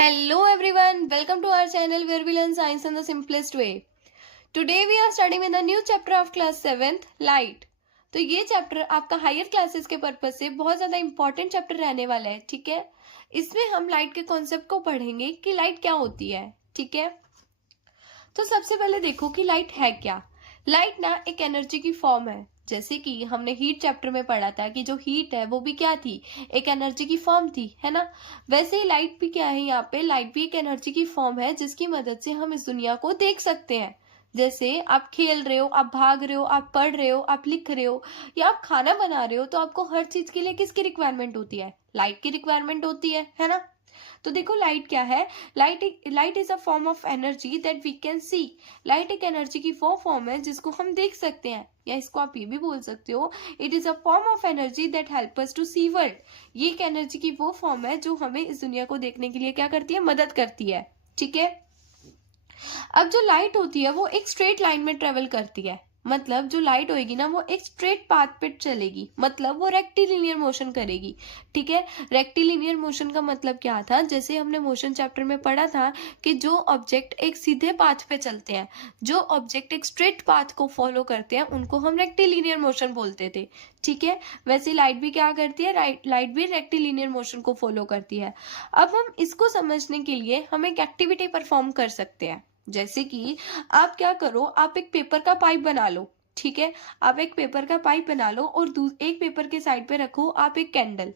Hello everyone, welcome to our channel where we learn science in the simplest way. Today we are studying with a new chapter of class 7th, light. तो ये chapter आपका higher classes के purpose से बहुत ज़्यादा important chapter रहने वाला है, ठीक है। इसमें हम लाइट के कॉन्सेप्ट को पढ़ेंगे कि लाइट क्या होती है, ठीक है। तो सबसे पहले देखो कि लाइट है क्या। लाइट ना एक एनर्जी की फॉर्म है, जैसे कि हमने हीट चैप्टर में पढ़ा था कि जो हीट है वो भी क्या थी, एक एनर्जी की फॉर्म थी, है ना। वैसे ही लाइट भी क्या है, यहाँ पे लाइट भी एक एनर्जी की फॉर्म है जिसकी मदद से हम इस दुनिया को देख सकते हैं। जैसे आप खेल रहे हो, आप भाग रहे हो, आप पढ़ रहे हो, आप लिख रहे हो या आप खाना बना रहे हो, तो आपको हर चीज के लिए किसकी रिक्वायरमेंट होती है, लाइट की रिक्वायरमेंट होती है ना। तो देखो लाइट क्या है। Light is a form of energy that we can see. Light एक एनर्जी की वो फॉर्म है जिसको हम देख सकते हैं, या इसको आप ये भी बोल सकते हो, it is a form of energy that help us to see world. ये एक एनर्जी की वो फॉर्म है जो हमें इस दुनिया को देखने के लिए क्या करती है, मदद करती है, ठीक है। अब जो लाइट होती है वो एक स्ट्रेट लाइन में ट्रेवल करती है, मतलब जो लाइट होगी ना वो एक स्ट्रेट पाथ पे चलेगी, मतलब वो रेक्टिलिनियर मोशन करेगी, ठीक है। रेक्टिलिनियर मोशन का मतलब क्या था, जैसे हमने मोशन चैप्टर में पढ़ा था कि जो ऑब्जेक्ट एक सीधे पाथ पे चलते हैं, जो ऑब्जेक्ट एक स्ट्रेट पाथ को फॉलो करते हैं, उनको हम रेक्टिलिनियर मोशन बोलते थे, ठीक है। वैसे लाइट भी क्या करती है, लाइट भी रेक्टिलिनियर मोशन को फॉलो करती है। अब हम इसको समझने के लिए हम एक एक्टिविटी परफॉर्म कर सकते हैं, जैसे कि आप क्या करो, आप एक पेपर का पाइप बना लो, ठीक है। आप एक पेपर का पाइप बना लो और एक पेपर के साइड पे रखो आप एक कैंडल,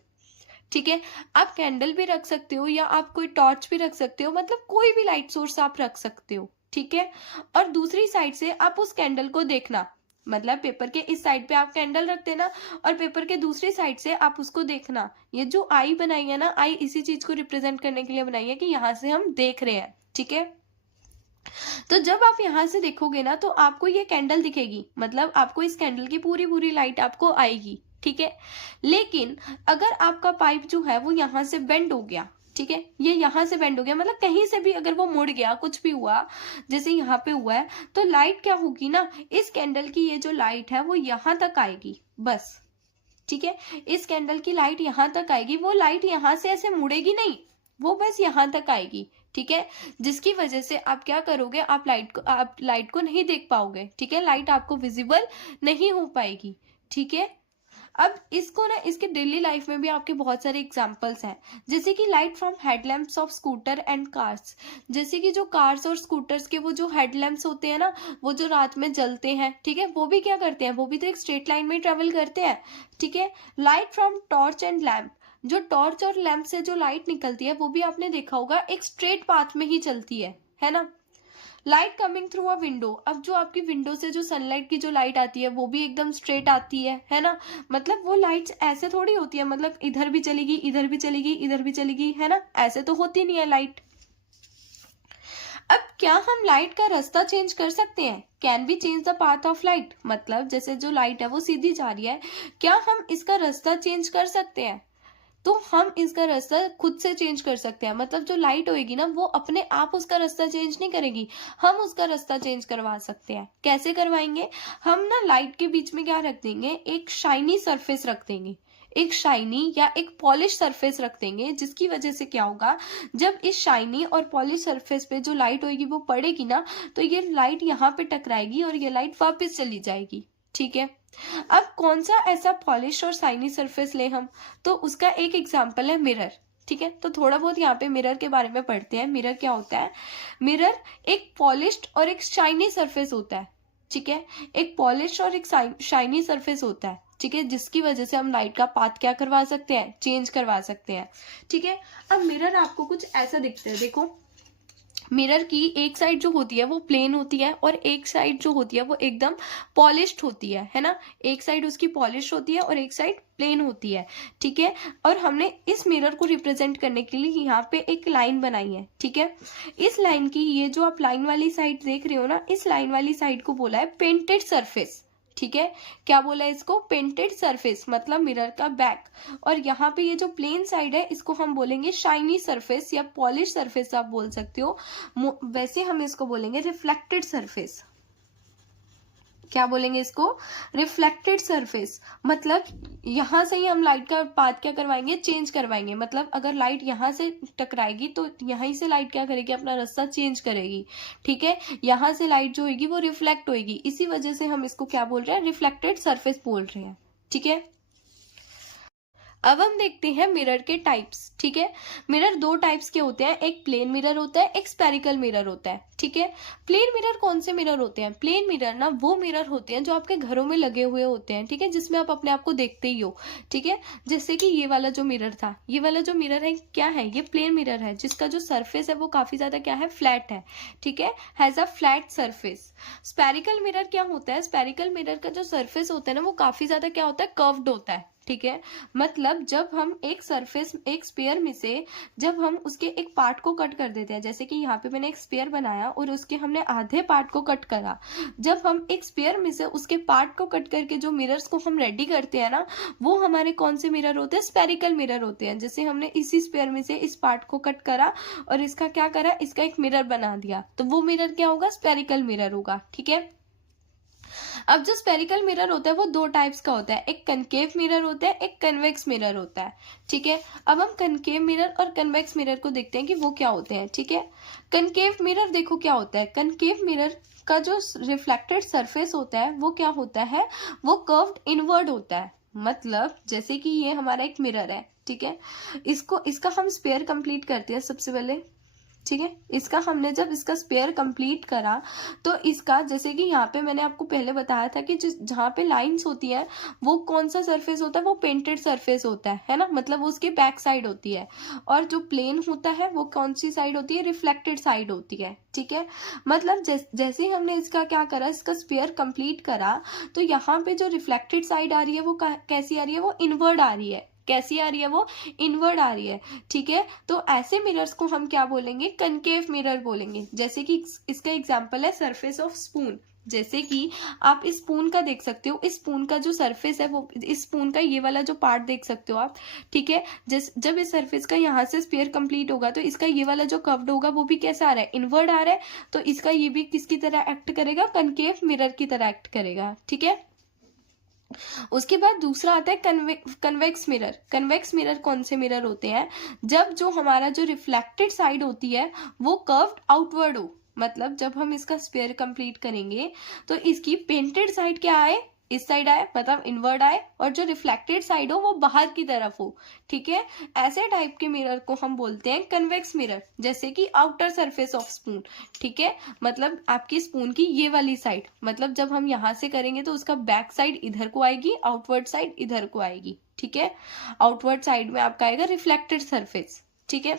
ठीक है। आप कैंडल भी रख सकते हो या आप कोई टॉर्च भी रख सकते हो, मतलब कोई भी लाइट सोर्स आप रख सकते हो, ठीक है। और दूसरी साइड से आप उस कैंडल को देखना, मतलब पेपर के इस साइड पे आप कैंडल रख देना और पेपर के दूसरी साइड से आप उसको देखना। ये जो आई बनाई है ना, आई इसी चीज को रिप्रेजेंट करने के लिए बनाई है कि यहाँ से हम देख रहे हैं, ठीक है। तो जब आप यहां से देखोगे ना तो आपको ये कैंडल दिखेगी, मतलब आपको इस कैंडल की पूरी पूरी लाइट आपको आएगी, ठीक है। लेकिन अगर आपका पाइप जो है वो यहां से बेंड हो गया, ठीक है, ये यहां से बेंड हो गया, मतलब कहीं से भी अगर वो मुड़ गया, कुछ भी हुआ, जैसे यहाँ पे हुआ है, तो लाइट क्या होगी ना, इस कैंडल की ये जो लाइट है वो यहां तक आएगी बस, ठीक है। इस कैंडल की लाइट यहां तक आएगी, वो लाइट यहां से ऐसे मुड़ेगी नहीं, वो बस यहां तक आएगी, ठीक है। जिसकी वजह से आप क्या करोगे, आप लाइट को नहीं देख पाओगे, ठीक है। लाइट आपको विजिबल नहीं हो पाएगी, ठीक है। अब इसको ना, इसके डेली लाइफ में भी आपके बहुत सारे एग्जांपल्स हैं, जैसे कि light from headlamps of scooter and cars. जैसे कि जो कार्स और स्कूटर्स के वो जो हेडलैम्प्स होते हैं ना, वो जो रात में जलते हैं, ठीक है, वो भी क्या करते हैं, वो भी तो एक स्ट्रेट लाइन में ट्रेवल करते हैं, ठीक है। Light from torch and lamp, जो टॉर्च और लैम्प से जो लाइट निकलती है वो भी आपने देखा होगा एक स्ट्रेट पाथ में ही चलती है ना। Light coming through a window, अब जो आपकी विंडो से जो सनलाइट की जो लाइट आती है वो भी एकदम स्ट्रेट आती है ना। मतलब वो लाइट्स ऐसे थोड़ी होती है, मतलब इधर भी चलेगी, इधर भी चलेगी, इधर भी चलेगी, है ना, ऐसे तो होती नहीं है लाइट। अब क्या हम लाइट का रास्ता चेंज कर सकते हैं, can be change the path of light, मतलब जैसे जो लाइट है वो सीधी जा रही है, क्या हम इसका रास्ता चेंज कर सकते हैं। तो हम इसका रास्ता खुद से चेंज कर सकते हैं, मतलब जो लाइट होएगी ना वो अपने आप उसका रास्ता चेंज नहीं करेगी, हम उसका रास्ता चेंज करवा सकते हैं। कैसे करवाएंगे, हम ना लाइट के बीच में क्या रख देंगे, एक शाइनी सरफेस रख देंगे, एक शाइनी या एक पॉलिश सरफेस रख देंगे, जिसकी वजह से क्या होगा, जब इस शाइनी और पॉलिश सरफेस पे जो लाइट होगी वो पड़ेगी ना, तो ये लाइट यहाँ पे टकराएगी और ये लाइट वापस चली जाएगी, ठीक है। अब कौन सा ऐसा पॉलिश और शाइनी सरफेस ले हम, तो उसका एक एग्जांपल है मिरर, ठीक है। तो थोड़ा बहुत यहाँ पे मिरर के बारे में पढ़ते हैं। मिरर क्या होता है, मिरर एक पॉलिश्ड और एक शाइनी सरफेस होता है, ठीक है। एक पॉलिश और एक शाइनी सरफेस होता है, ठीक है, जिसकी वजह से हम लाइट का पाथ क्या करवा सकते हैं, चेंज करवा सकते हैं, ठीक है। अब मिरर आपको कुछ ऐसा दिखता है, देखो मिरर की एक साइड जो होती है वो प्लेन होती है और एक साइड जो होती है वो एकदम पॉलिश्ड होती है ना। एक साइड उसकी पॉलिश होती है और एक साइड प्लेन होती है, ठीक है। और हमने इस मिरर को रिप्रेजेंट करने के लिए यहाँ पे एक लाइन बनाई है, ठीक है। इस लाइन की, ये जो आप लाइन वाली साइड देख रहे हो ना, इस लाइन वाली साइड को बोला है पेंटेड सरफेस, ठीक है। क्या बोला है इसको, पेंटेड सरफेस, मतलब मिरर का बैक। और यहाँ पे ये जो प्लेन साइड है इसको हम बोलेंगे शाइनी सरफेस या पॉलिश सरफेस आप बोल सकते हो, वैसे हम इसको बोलेंगे रिफ्लेक्टेड सरफेस, क्या बोलेंगे इसको, रिफ्लेक्टेड सरफेस। मतलब यहाँ से ही हम लाइट का पाथ क्या करवाएंगे, चेंज करवाएंगे। मतलब अगर लाइट यहाँ से टकराएगी तो यहीं से लाइट क्या करेगी, अपना रास्ता चेंज करेगी। ठीक है, यहाँ से लाइट जो होगी वो रिफ्लेक्ट होगी, इसी वजह से हम इसको क्या बोल रहे हैं, रिफ्लेक्टेड सरफेस बोल रहे हैं। ठीक है, अब हम देखते हैं मिरर के टाइप्स। ठीक है, मिरर दो टाइप्स के होते हैं, एक प्लेन मिरर होता है, एक स्पेरिकल मिरर होता है। ठीक है, प्लेन मिरर कौन से मिरर होते हैं, प्लेन मिरर ना वो मिरर होते हैं जो आपके घरों में लगे हुए होते हैं। ठीक है, जिसमें आप अपने आप को देखते ही हो। ठीक है, जैसे कि ये वाला जो मिरर था, ये वाला जो मिरर है क्या है, ये प्लेन मिरर है जिसका जो सरफेस है वो काफी ज्यादा क्या है, फ्लैट है। ठीक है, has a flat surface. Spherical mirror क्या होता है, स्पेरिकल मिरर का जो सरफेस होता है ना वो काफी ज्यादा क्या होता है, कर्व्ड होता है। ठीक है, मतलब जब हम एक सरफेस, एक स्पेयर में से जब हम उसके एक पार्ट को कट कर देते हैं, जैसे कि यहाँ पे मैंने एक स्पेयर बनाया और उसके हमने आधे पार्ट को कट करा, जब हम एक स्पेयर में से उसके पार्ट को कट करके जो मिरर्स को हम रेडी करते हैं ना, वो हमारे कौन से मिरर होते हैं, स्पेरिकल मिरर होते हैं। जैसे हमने इसी स्पेयर में से इस पार्ट को कट करा और इसका क्या करा, इसका एक मिरर बना दिया, तो वो मिरर क्या होगा, स्पेरिकल मिरर होगा। ठीक है, अब जो स्पेरिकल मिरर होता है वो दो टाइप्स का होता है, एक कनकेव मिरर होता है, एक कन्वेक्स मिरर होता है। ठीक है, अब हम कनकेव मिरर और कन्वेक्स मिरर को देखते हैं कि वो क्या होते हैं। ठीक है, कनकेव मिरर देखो क्या होता है, कनकेव मिरर का जो रिफ्लेक्टेड सरफेस होता है वो क्या होता है, वो कर्व्ड इनवर्ड होता है। मतलब जैसे कि ये हमारा एक मिरर है, ठीक है, इसका हम स्पेयर कंप्लीट करते हैं सबसे पहले। ठीक है, इसका हमने जब इसका स्पेयर कंप्लीट करा तो इसका, जैसे कि यहाँ पे मैंने आपको पहले बताया था कि जहाँ पे लाइंस होती है वो कौन सा सरफेस होता है, वो पेंटेड सरफेस होता है ना, मतलब वो उसकी बैक साइड होती है। और जो प्लेन होता है वो कौन सी साइड होती है, रिफ्लेक्टेड साइड होती है। ठीक है, मतलब जैसे ही हमने इसका क्या करा, इसका स्पेयर कंप्लीट करा, तो यहाँ पे जो रिफ्लेक्टेड साइड आ रही है वो कैसी आ रही है, वो इनवर्ड आ रही है। कैसी आ रही है, वो इनवर्ड आ रही है। ठीक है, तो ऐसे मिरर्स को हम क्या बोलेंगे, कनकेव मिरर बोलेंगे। जैसे कि इसका एग्जांपल है सरफेस ऑफ स्पून। जैसे कि आप इस स्पून का देख सकते हो, इस स्पून का जो सरफेस है वो, इस स्पून का ये वाला जो पार्ट देख सकते हो आप। ठीक है, जब इस सरफेस का यहाँ से स्पेयर कंप्लीट होगा तो इसका ये वाला जो कर्व्ड होगा वो भी कैसा आ रहा है, इनवर्ड आ रहा है। तो इसका ये भी किसकी तरह एक्ट करेगा, कनकेव मिरर की तरह एक्ट करेगा। ठीक है, उसके बाद दूसरा आता है कन्वेक्स मिरर। कन्वेक्स मिरर कौन से मिरर होते हैं, जब जो हमारा जो रिफ्लेक्टेड साइड होती है वो कर्व्ड आउटवर्ड हो। मतलब जब हम इसका स्पेयर कंप्लीट करेंगे तो इसकी पेंटेड साइड क्या आए, इस साइड आए, मतलब इनवर्ड आए, और जो रिफ्लेक्टेड साइड हो वो बाहर की तरफ हो। ठीक है, ऐसे टाइप के मिरर को हम बोलते हैं कन्वेक्स मिरर। जैसे कि आउटर सरफेस ऑफ स्पून। ठीक है, मतलब आपकी स्पून की ये वाली साइड, मतलब जब हम यहां से करेंगे तो उसका बैक साइड इधर को आएगी, आउटवर्ड साइड इधर को आएगी। ठीक है, आउटवर्ड साइड में आपका आएगा रिफ्लेक्टेड सरफेस। ठीक है,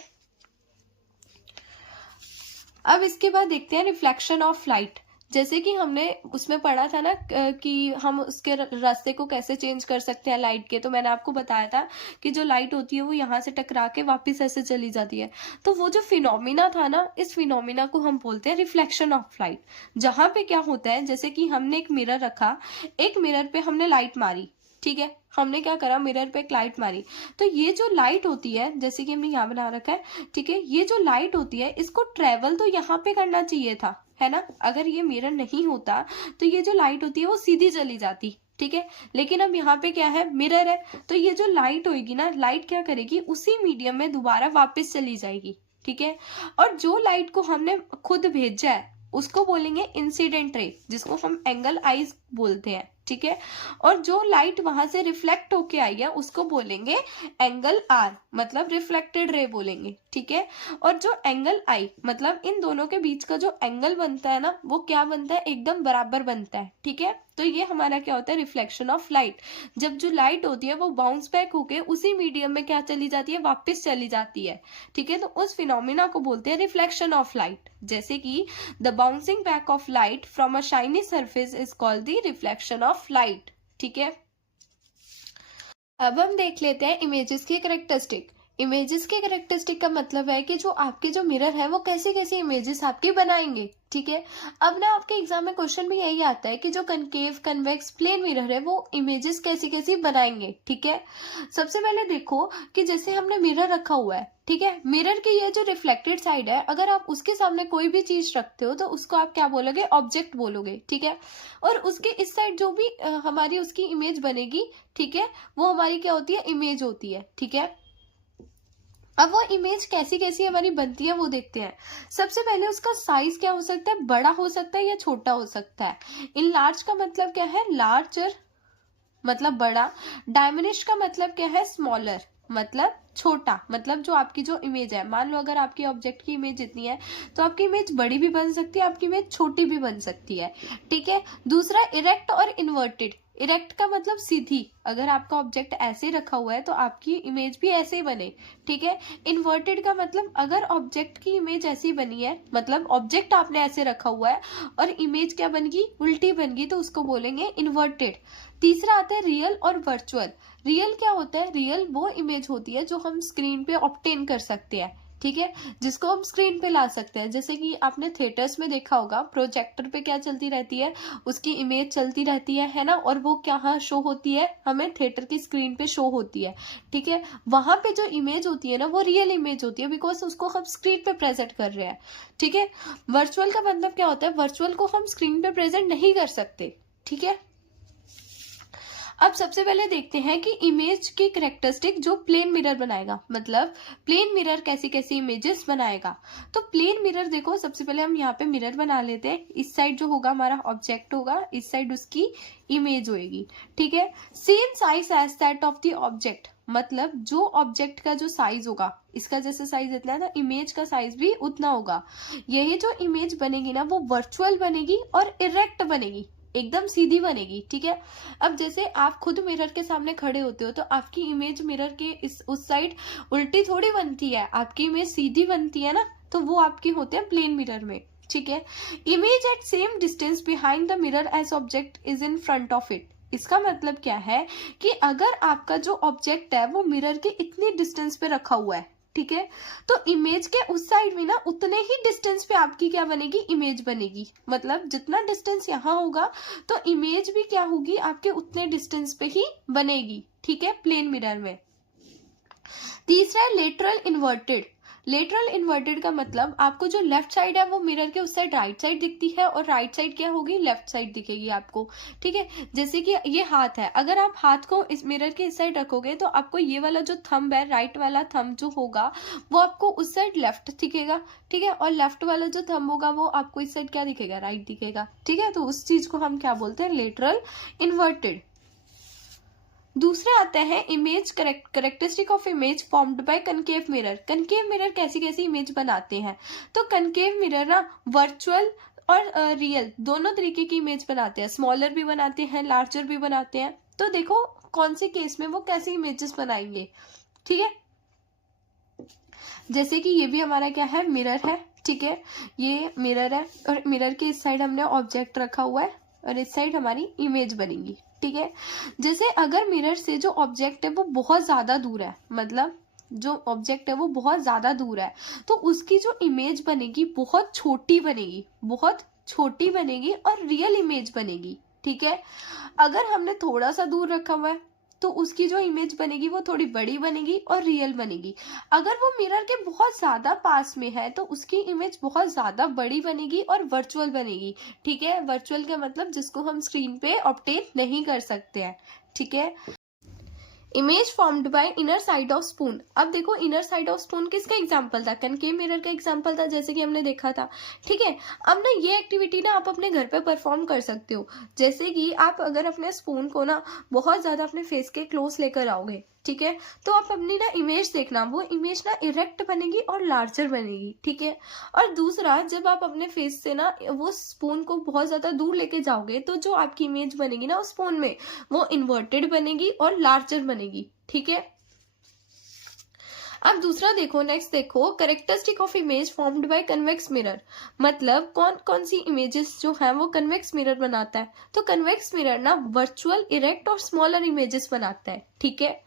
अब इसके बाद देखते हैं रिफ्लेक्शन ऑफ लाइट। जैसे कि हमने उसमें पढ़ा था ना कि हम उसके रास्ते को कैसे चेंज कर सकते हैं लाइट के, तो मैंने आपको बताया था कि जो लाइट होती है वो यहाँ से टकरा के वापस ऐसे चली जाती है। तो वो जो फिनोमिना था ना, इस फिनोमिना को हम बोलते हैं रिफ्लेक्शन ऑफ लाइट। जहां पे क्या होता है, जैसे कि हमने एक मिरर रखा, एक मिरर पे हमने लाइट मारी। ठीक है, हमने क्या करा, मिरर पे एक लाइट मारी, तो ये जो लाइट होती है, जैसे कि हमने यहाँ बना रखा है, ठीक है, ये जो लाइट होती है इसको ट्रेवल तो यहाँ पे करना चाहिए था, है ना। अगर ये मिरर नहीं होता तो ये जो लाइट होती है वो सीधी चली जाती। ठीक है, लेकिन अब यहाँ पे क्या है, मिरर है, तो ये जो लाइट होगी ना, लाइट क्या करेगी, उसी मीडियम में दोबारा वापस चली जाएगी। ठीक है, और जो लाइट को हमने खुद भेजा है उसको बोलेंगे इंसिडेंट रे, जिसको हम एंगल आइज बोलते हैं। ठीक है, और जो लाइट वहां से रिफ्लेक्ट होके आई है उसको बोलेंगे एंगल आर, मतलब रिफ्लेक्टेड रे बोलेंगे। ठीक है, और जो एंगल आई, मतलब इन दोनों के बीच का जो एंगल बनता है ना, वो क्या बनता है, एकदम बराबर बनता है। ठीक है, तो ये हमारा क्या होता है, रिफ्लेक्शन ऑफ लाइट। जब जो लाइट होती है वो बाउंस बैक होके उसी मीडियम में क्या चली जाती है, वापस चली जाती है। ठीक है, तो उस फिनोमिना को बोलते हैं रिफ्लेक्शन ऑफ लाइट। जैसे कि the bouncing back of light from a shiny surface is called the reflection of light. ठीक है, अब हम देख लेते हैं इमेजेस की कैरेक्टरिस्टिक। इमेजेस के कैरेक्टरिस्टिक का मतलब है कि जो आपके जो मिरर है वो कैसे कैसे इमेजेस आपकी बनाएंगे, ठीक है। अब ना आपके एग्जाम में क्वेश्चन भी यही आता है कि जो कनकेव, कन्वेक्स, प्लेन मिरर है वो इमेजेस कैसी कैसी बनाएंगे, ठीक है। सबसे पहले देखो कि जैसे हमने मिरर रखा हुआ है, ठीक है, मिरर की ये जो रिफ्लेक्टेड साइड है, अगर आप उसके सामने कोई भी चीज रखते हो तो उसको आप क्या बोलोगे, ऑब्जेक्ट बोलोगे, ठीक है। और उसके इस साइड जो भी हमारी उसकी इमेज बनेगी, ठीक है, वो हमारी क्या होती है, इमेज होती है, ठीक है। अब वो इमेज कैसी कैसी हमारी बनती है वो देखते हैं। सबसे पहले उसका साइज क्या हो सकता है, बड़ा हो सकता है या छोटा हो सकता है। इन लार्ज का मतलब क्या है, लार्जर मतलब बड़ा। डायमिनिश का मतलब क्या है, स्मॉलर मतलब छोटा। मतलब जो आपकी जो इमेज है, मान लो अगर आपकी ऑब्जेक्ट की इमेज इतनी है तो आपकी इमेज बड़ी भी बन सकती है, आपकी इमेज छोटी भी बन सकती है, ठीक है। दूसरा इरेक्ट और इन्वर्टेड। इरेक्ट का मतलब सीधी, अगर आपका ऑब्जेक्ट ऐसे रखा हुआ है तो आपकी इमेज भी ऐसे ही बने, ठीक है। इन्वर्टेड का मतलब अगर ऑब्जेक्ट की इमेज ऐसी बनी है, मतलब ऑब्जेक्ट आपने ऐसे रखा हुआ है और इमेज क्या बन गई, उल्टी बन गई, तो उसको बोलेंगे इन्वर्टेड। तीसरा आता है रियल और वर्चुअल। रियल क्या होता है, रियल वो इमेज होती है जो हम स्क्रीन पे ऑब्टेन कर सकते हैं, ठीक है, जिसको हम स्क्रीन पे ला सकते हैं। जैसे कि आपने थिएटर्स में देखा होगा, प्रोजेक्टर पे क्या चलती रहती है, उसकी इमेज चलती रहती है ना, और वो क्या शो होती है, हमें थिएटर की स्क्रीन पे शो होती है, ठीक है। वहां पे जो इमेज होती है ना वो रियल इमेज होती है, बिकॉज उसको हम स्क्रीन पे प्रेजेंट कर रहे हैं, ठीक है। वर्चुअल का मतलब क्या होता है, वर्चुअल को हम स्क्रीन पे प्रेजेंट नहीं कर सकते, ठीक है। अब सबसे पहले देखते हैं कि इमेज की कैरेक्टरिस्टिक जो प्लेन मिरर बनाएगा, मतलब प्लेन मिरर कैसी कैसी इमेजेस बनाएगा। तो प्लेन मिरर देखो, सबसे पहले हम यहाँ पे मिरर बना लेते हैं। इस साइड जो होगा हमारा ऑब्जेक्ट होगा, इस साइड उसकी इमेज होगी, ठीक है। Same size as that of the object, मतलब जो ऑब्जेक्ट का जो साइज होगा, इसका जैसे साइज इतना है ना, इमेज का साइज भी उतना होगा। यही जो इमेज बनेगी ना वो वर्चुअल बनेगी और इरेक्ट बनेगी, एकदम सीधी बनेगी, ठीक है। अब जैसे आप खुद मिरर के सामने खड़े होते हो तो आपकी इमेज मिरर के उस साइड उल्टी थोड़ी बनती है, आपकी इमेज सीधी बनती है ना, तो वो आपकी होते हैं प्लेन मिरर में, ठीक है। Image at same distance behind the mirror as object is in front of it. इसका मतलब क्या है कि अगर आपका जो ऑब्जेक्ट है वो मिरर के इतनी डिस्टेंस पे रखा हुआ है, ठीक है, तो इमेज के उस साइड में ना उतने ही डिस्टेंस पे आपकी क्या बनेगी, इमेज बनेगी। मतलब जितना डिस्टेंस यहाँ होगा तो इमेज भी क्या होगी, आपके उतने डिस्टेंस पे ही बनेगी, ठीक है, प्लेन मिरर में। तीसरा है लेटरल इन्वर्टेड। लेटरल इन्वर्टेड का मतलब आपको जो लेफ्ट साइड है वो मिरर के उस साइड राइट साइड दिखती है, और राइट साइड क्या होगी, लेफ्ट साइड दिखेगी आपको, ठीक है। जैसे कि ये हाथ है, अगर आप हाथ को इस मिरर के इस साइड रखोगे तो आपको ये वाला जो थंब है, राइट वाला थंब जो होगा वो आपको उस साइड लेफ्ट दिखेगा, ठीक है, और लेफ्ट वाला जो थंब होगा वो आपको इस साइड क्या दिखेगा, राइट दिखेगा, ठीक है। तो उस चीज को हम क्या बोलते हैं, लेटरल इन्वर्टेड। दूसरा आता है image characteristic of image formed by concave mirror. Concave mirror कैसी कैसी इमेज बनाते हैं, तो कनकेव मिरर ना वर्चुअल और रियल दोनों तरीके की इमेज बनाते हैं, स्मॉलर भी बनाते हैं, लार्जर भी बनाते हैं। तो देखो कौन से केस में वो कैसी इमेजेस बनाएंगे, ठीक है। जैसे कि ये भी हमारा क्या है, मिरर है, ठीक है, ये मिरर है और मिरर के इस साइड हमने ऑब्जेक्ट रखा हुआ है और इस साइड हमारी इमेज बनेगी, ठीक है। जैसे अगर मिरर से जो ऑब्जेक्ट है वो बहुत ज्यादा दूर है, मतलब जो ऑब्जेक्ट है वो बहुत ज्यादा दूर है, तो उसकी जो इमेज बनेगी बहुत छोटी बनेगी, बहुत छोटी बनेगी और रियल इमेज बनेगी, ठीक है। अगर हमने थोड़ा सा दूर रखा हुआ है तो उसकी जो इमेज बनेगी वो थोड़ी बड़ी बनेगी और रियल बनेगी। अगर वो मिरर के बहुत ज्यादा पास में है तो उसकी इमेज बहुत ज्यादा बड़ी बनेगी और वर्चुअल बनेगी, ठीक है। वर्चुअल का मतलब जिसको हम स्क्रीन पे ऑब्टेन नहीं कर सकते हैं, ठीक है। Image formed by inner side of spoon. अब देखो इनर साइड ऑफ स्पून किसका एग्जांपल था, कनकेव मिरर का एग्जांपल था, जैसे कि हमने देखा था, ठीक है। अब ना ये एक्टिविटी ना आप अपने घर पे परफॉर्म कर सकते हो। जैसे कि आप अगर अपने स्पून को ना बहुत ज्यादा अपने फेस के क्लोज लेकर आओगे, ठीक है, तो आप अपनी ना इमेज देखना, वो इमेज ना इरेक्ट बनेगी और लार्जर बनेगी, ठीक है। और दूसरा, जब आप अपने फेस से ना वो स्पून को बहुत ज्यादा दूर लेके जाओगे तो जो आपकी इमेज बनेगी ना उस स्पून में वो इन्वर्टेड बनेगी और लार्जर बनेगी, ठीक है। अब दूसरा देखो, नेक्स्ट देखो, characteristic of image formed by convex mirror. मतलब कौन कौन सी इमेजेस जो है वो कन्वेक्स मिरर बनाता है, तो कन्वेक्स मिरर ना वर्चुअल, इरेक्ट और स्मॉलर इमेजेस बनाता है, ठीक है।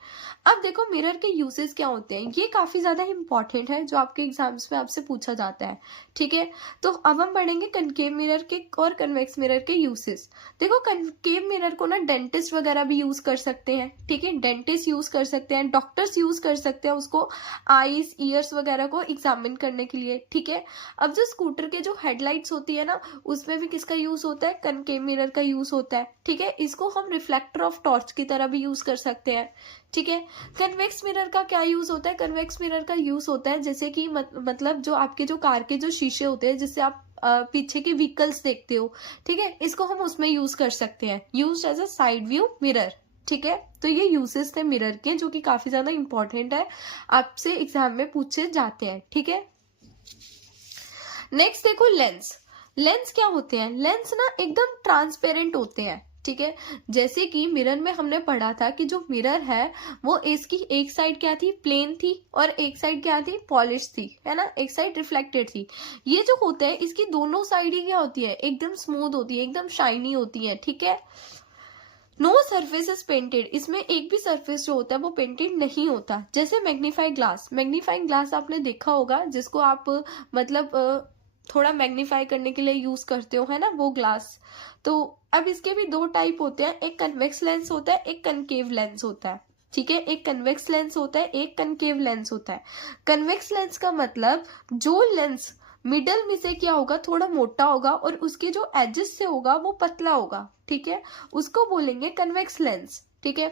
अब देखो मिरर के यूजेस क्या होते हैं, ये काफी ज्यादा इंपॉर्टेंट है जो आपके एग्जाम्स में आपसे पूछा जाता है। ठीक है, तो अब हम पढ़ेंगे कनकेव मिरर के और कन्वेक्स मिरर के यूजेस। देखो कनकेव मिरर को ना डेंटिस्ट वगैरह भी यूज कर सकते हैं। ठीक है, डेंटिस्ट यूज कर सकते हैं, डॉक्टर्स यूज कर सकते हैं उसको आईज ईयर्स वगैरह को एग्जामिन करने के लिए। ठीक है, अब जो स्कूटर के जो हेडलाइट्स होती है ना, उसमें भी किसका यूज होता है, कनकेव मिरर का यूज होता है। ठीक है, इसको हम रिफ्लेक्टर ऑफ टॉर्च की तरह भी यूज कर सकते हैं। ठीक है, कन्वेक्स मिरर का क्या यूज होता है, कन्वेक्स मिरर का यूज होता है जैसे कि मतलब जो आपके जो कार के जो शीशे होते हैं जिससे आप पीछे के व्हीकल्स देखते हो। ठीक है, इसको हम उसमें यूज कर सकते हैं, use as a side view mirror. ठीक है, तो ये यूजेस थे मिरर के जो कि काफी ज्यादा इंपॉर्टेंट है, आपसे एग्जाम में पूछे जाते हैं। ठीक है, नेक्स्ट देखो लेंस। लेंस क्या होते हैं, लेंस ना एकदम ट्रांसपेरेंट होते हैं। ठीक है, जैसे कि मिरर में हमने पढ़ा था कि जो मिरर है वो इसकी एक साइड क्या थी, प्लेन थी, और एक साइड क्या थी, पॉलिश थी, है ना, एक साइड रिफ्लेक्टेड थी। ये जो होता है इसकी दोनों साइड ही क्या होती है, एकदम स्मूथ होती है, एकदम शाइनी होती है। ठीक है, नो सरफेस इज पेंटेड, इसमें एक भी सरफेस जो होता है वो पेंटेड नहीं होता। जैसे मैग्नीफाइंग ग्लास, मैग्नीफाइंग ग्लास आपने देखा होगा जिसको आप मतलब थोड़ा मैग्नीफाई करने के लिए यूज करते हो, है ना, वो ग्लास। तो अब इसके भी दो टाइप होते हैं, एक कन्वेक्स लेंस होता है, एक कनकेव लेंस होता है। ठीक है, एक कन्वेक्स लेंस होता है, एक कनकेव लेंस होता है। कन्वेक्स लेंस का मतलब जो लेंस मिडल में से क्या होगा, थोड़ा मोटा होगा और उसके जो एजेस से होगा वो पतला होगा। ठीक है, उसको बोलेंगे कन्वेक्स लेंस। ठीक है,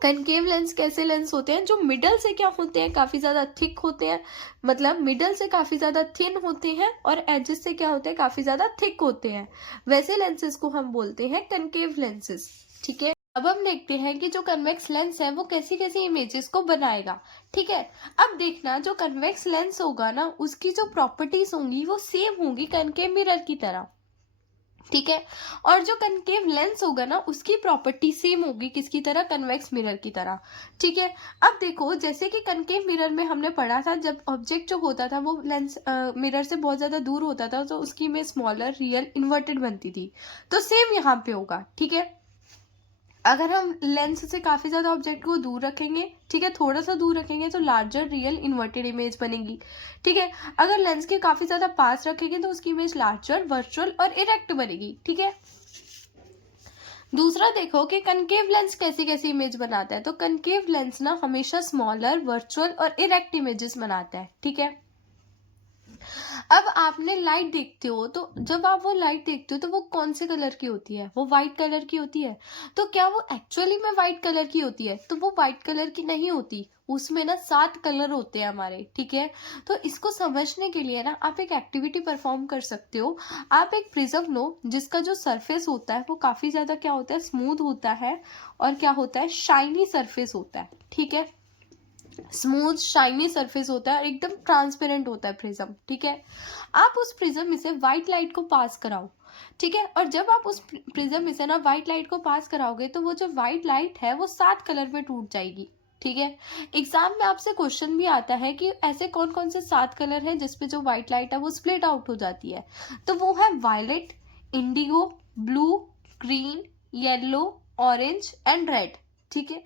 कनकेव लेंस कैसे लेंस होते हैं, जो मिडल से क्या होते हैं, काफी ज्यादा थिक होते हैं, मतलब मिडल से काफी ज्यादा थिन होते हैं, और एजेस से क्या होते हैं, काफी ज्यादा थिक होते हैं। वैसे लेंसेज को हम बोलते हैं कनकेव लेंसेज। ठीक है, अब हम देखते हैं कि जो कन्वेक्स लेंस है वो कैसी कैसी इमेजेस को बनाएगा। ठीक है, अब देखना जो कन्वेक्स लेंस होगा ना उसकी जो प्रॉपर्टीज होंगी वो सेम होंगी कनकेव मिरर की तरह। ठीक है, और जो कनकेव लेंस होगा ना उसकी प्रॉपर्टी सेम होगी किसकी तरह, कन्वेक्स मिरर की तरह। ठीक है, अब देखो जैसे कि कनकेव मिरर में हमने पढ़ा था जब ऑब्जेक्ट जो होता था वो लेंस मिरर से बहुत ज्यादा दूर होता था तो उसकी इमेज स्मॉलर रियल इन्वर्टेड बनती थी। तो सेम यहाँ पे होगा। ठीक है, अगर हम लेंस से काफी ज्यादा ऑब्जेक्ट को दूर रखेंगे, ठीक है, थोड़ा सा दूर रखेंगे तो लार्जर रियल इन्वर्टेड इमेज बनेगी। ठीक है, अगर लेंस के काफी ज्यादा पास रखेंगे तो उसकी इमेज लार्जर, वर्चुअल और इरेक्ट बनेगी। ठीक है, दूसरा देखो कि कनकेव लेंस कैसी कैसी इमेज बनाता है, तो कनकेव लेंस ना हमेशा स्मॉलर, वर्चुअल और इरेक्ट इमेजेस बनाता है। ठीक है, अब आपने लाइट देखते हो तो जब आप वो लाइट देखते हो तो वो कौन से कलर की होती है, वो व्हाइट कलर की होती है। तो क्या वो एक्चुअली में व्हाइट कलर की होती है, तो वो व्हाइट कलर की नहीं होती, उसमें ना 7 कलर होते हैं हमारे। ठीक है, तो इसको समझने के लिए ना आप एक एक्टिविटी परफॉर्म कर सकते हो। आप एक प्रिज्म लो जिसका जो सरफेस होता है वो काफी ज्यादा क्या होता है, स्मूथ होता है, और क्या होता है, शाइनी सरफेस होता है। ठीक है, स्मूथ शाइनी सरफेस होता है और एकदम ट्रांसपेरेंट होता है प्रिज्म। ठीक है, आप उस प्रिज्म में से व्हाइट लाइट को पास कराओ। ठीक है, और जब आप उस प्रिज्म में से ना व्हाइट लाइट को पास कराओगे तो वो जो व्हाइट लाइट है वो 7 कलर में टूट जाएगी। ठीक है, एग्जाम में आपसे क्वेश्चन भी आता है कि ऐसे कौन कौन से 7 कलर है जिसपे जो व्हाइट लाइट है वो स्प्लिट आउट हो जाती है, तो वो है violet, indigo, blue, green, yellow, orange and red. ठीक है,